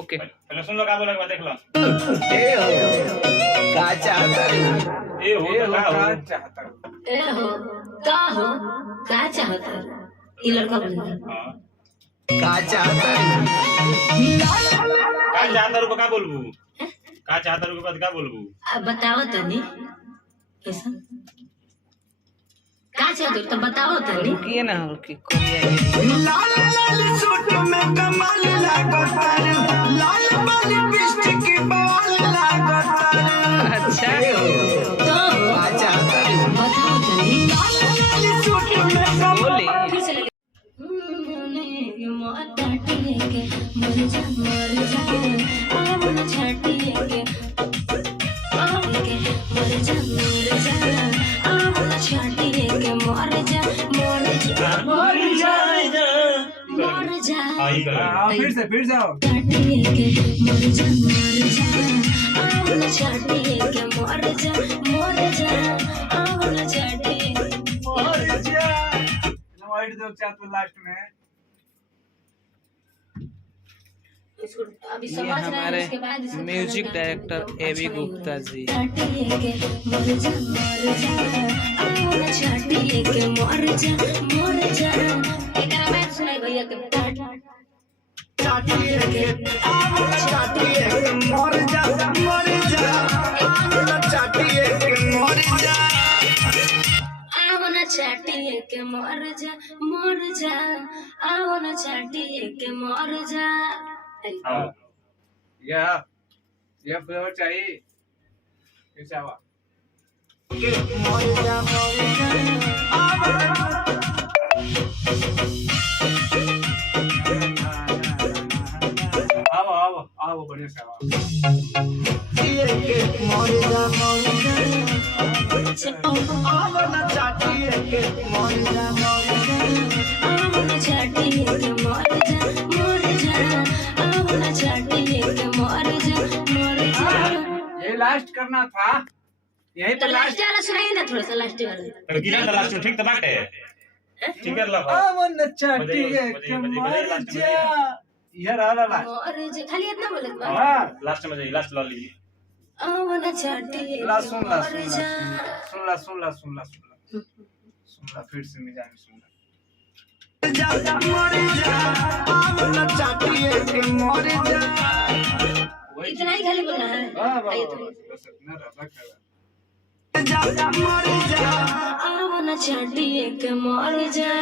Okay पहले सुन लो का बोला के बाद देख लो। ए हो का चाहता ए हो तो का हो चाहता ए हो का हो का चाहता ई लड़का बोल हां का चाहता का चाहता रुको का बोलबू का चाहता रुको बाद का बोलबू अब बताओ तनी कैसा का चाहता तो बताओ तनी रुकिए ना रुकिए कोई लाल लाल सूट में कमाल लागतार लाल वाली लिपस्टिक बवाल लागतार अच्छा तो का चाहता बताओ तनी लाल लाल सूट में कमाल बोली फिर से लगे माता टिए के मर जा आवन छाटिए के मर जा आवन छाटिए के मर जा आई कर फिर से आओ छाटिए के मर जा आवन छाटिए के मर जा आवन छाटिए वाइट दो चार तो लास्ट में इसको अभी ये समझ रहे हैं हमारे उसके बाद इसको म्यूजिक खाना खाएंगे डायरेक्टर तो एबी अच्छा नहीं गुप्ता होगा। जी छाटिए के मर जा आवन छाटिए के मर जा एकरा मैं सुनाई भैया के चाटिए के आवन चाटिए के मर जा आवन चाटिए के मर जा आवन छाटिए के मर जा आवन छाटिए के मर जा आओ यह फ्लेवर चाहिए कैसा हुआ मर जा आओ बढ़िया से आओ चाटिए के मर जा आवन चाटिए के मर जा आवन छाटिए के मर जा आवन छाटिए के मर जा ये लास्ट करना था यही तो तो लास्ट वाला सुनाइए ना थोड़ा सा लास्ट वाला तो गिरा लास्ट में ठीक तो बाटे ठीक है लगा आवन चाटिए के मर जा ये रहा लास्ट और जे खाली इतना बोले बा हां लास्ट में जाइए लास्ट ला लीजिए आवन छाटिए ला सुन ला के मर जा सुन ला फिर से मिजान सुन जा मर जा आवन चाटिए के मर जा इतना ही खाली बोलना है वाह वाह आइए तो बस इतना रहा जा मर जा आवन छाटिए के मर जा